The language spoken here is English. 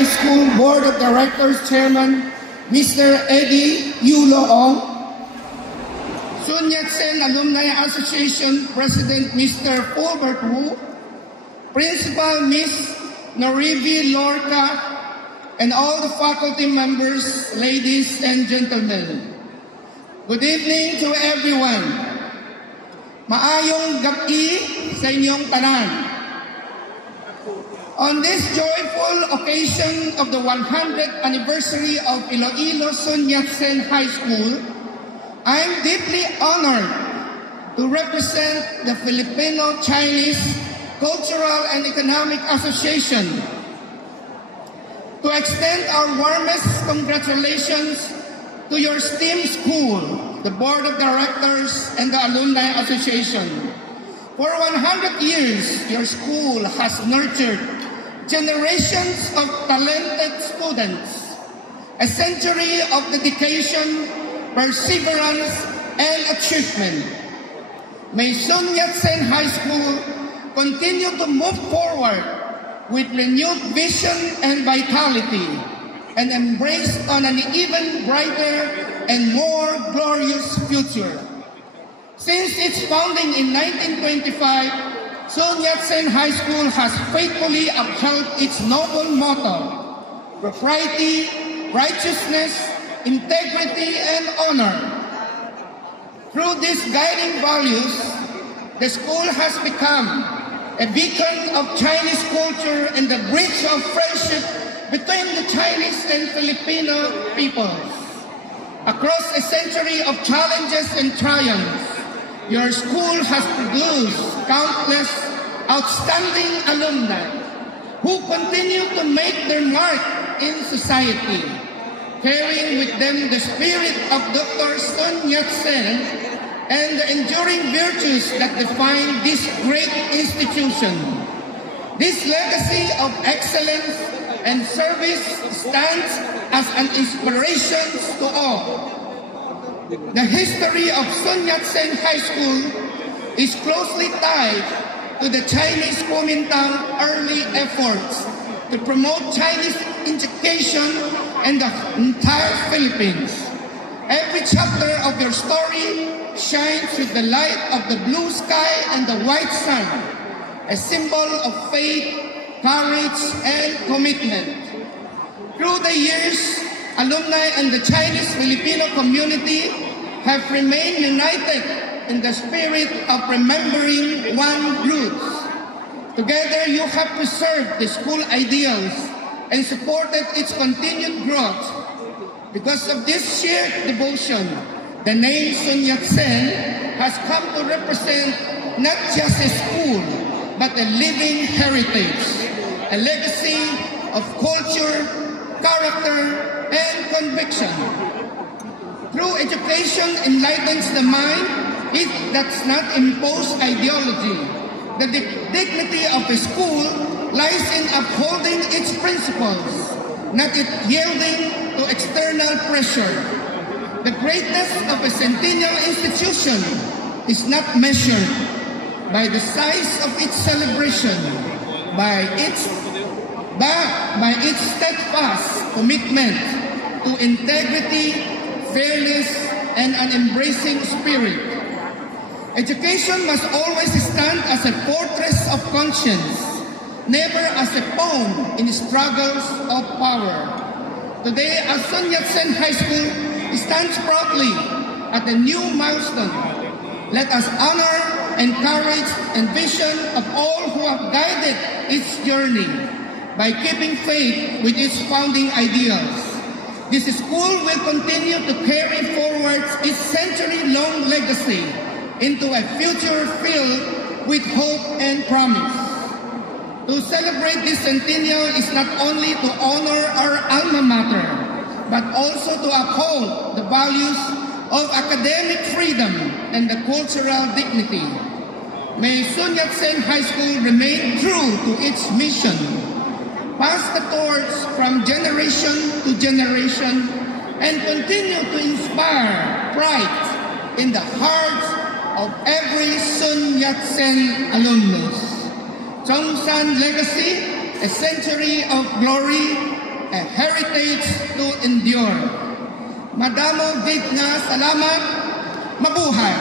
High School Board of Directors Chairman, Mr. Eddie Yulo Ong, Sun Yat-sen Alumni Association President Mr. Fulbert Wu, Principal Ms. Norivi Lorca, and all the faculty members, ladies and gentlemen. Good evening to everyone. Maayong gabi sa inyong tanan. On this joyful occasion of the 100th anniversary of Iloilo Sun Yat-sen High School, I am deeply honored to represent the Filipino-Chinese Cultural and Economic Association to extend our warmest congratulations to your STEAM school, the Board of Directors, and the Alumni Association. For 100 years, your school has nurtured generations of talented students, a century of dedication, perseverance, and achievement. May Sun Yat-sen High School continue to move forward with renewed vision and vitality, and embrace on an even brighter and more glorious future. Since its founding in 1925, Sun Yat-sen High School has faithfully upheld its noble motto: propriety, righteousness, integrity, and honor. Through these guiding values, the school has become a beacon of Chinese culture and the bridge of friendship between the Chinese and Filipino peoples. Across a century of challenges and triumphs, your school has produced countless outstanding alumni who continue to make their mark in society, carrying with them the spirit of Dr. Sun Yat-sen and the enduring virtues that define this great institution. This legacy of excellence and service stands as an inspiration to all. The history of Sun Yat-sen High School is closely tied to the Chinese Kuomintang early efforts to promote Chinese education in the entire Philippines. Every chapter of your story shines with the light of the blue sky and the white sun, a symbol of faith, courage, and commitment. Through the years, alumni and the Chinese Filipino community have remained united in the spirit of remembering one roots. Together, you have preserved the school ideals and supported its continued growth. Because of this shared devotion, the name Sun Yat-sen has come to represent not just a school, but a living heritage, a legacy of culture, character, and conviction. True education enlightens the mind. It does not impose ideology. The dignity of a school lies in upholding its principles, not in yielding to external pressure. The greatness of a centennial institution is not measured by the size of its celebration, but by its steadfast commitment to integrity, fairness, and an embracing spirit. Education must always stand as a fortress of conscience, never as a pawn in struggles of power. Today, as Sun Yat-sen High School stands proudly at a new milestone, let us honor, encourage, and vision of all who have guided its journey by keeping faith with its founding ideals. This school will continue to carry forward its century-long legacy into a future filled with hope and promise. To celebrate this centennial is not only to honor our alma mater, but also to uphold the values of academic freedom and the cultural dignity. May Sun Yat-sen High School remain true to its mission, pass the torch from generation to generation, and continue to inspire pride in the hearts of every Sun Yat-sen alumnus. Chongsan Legacy, a century of glory, a heritage to endure. Madamo gid nga salamat, mabuhay!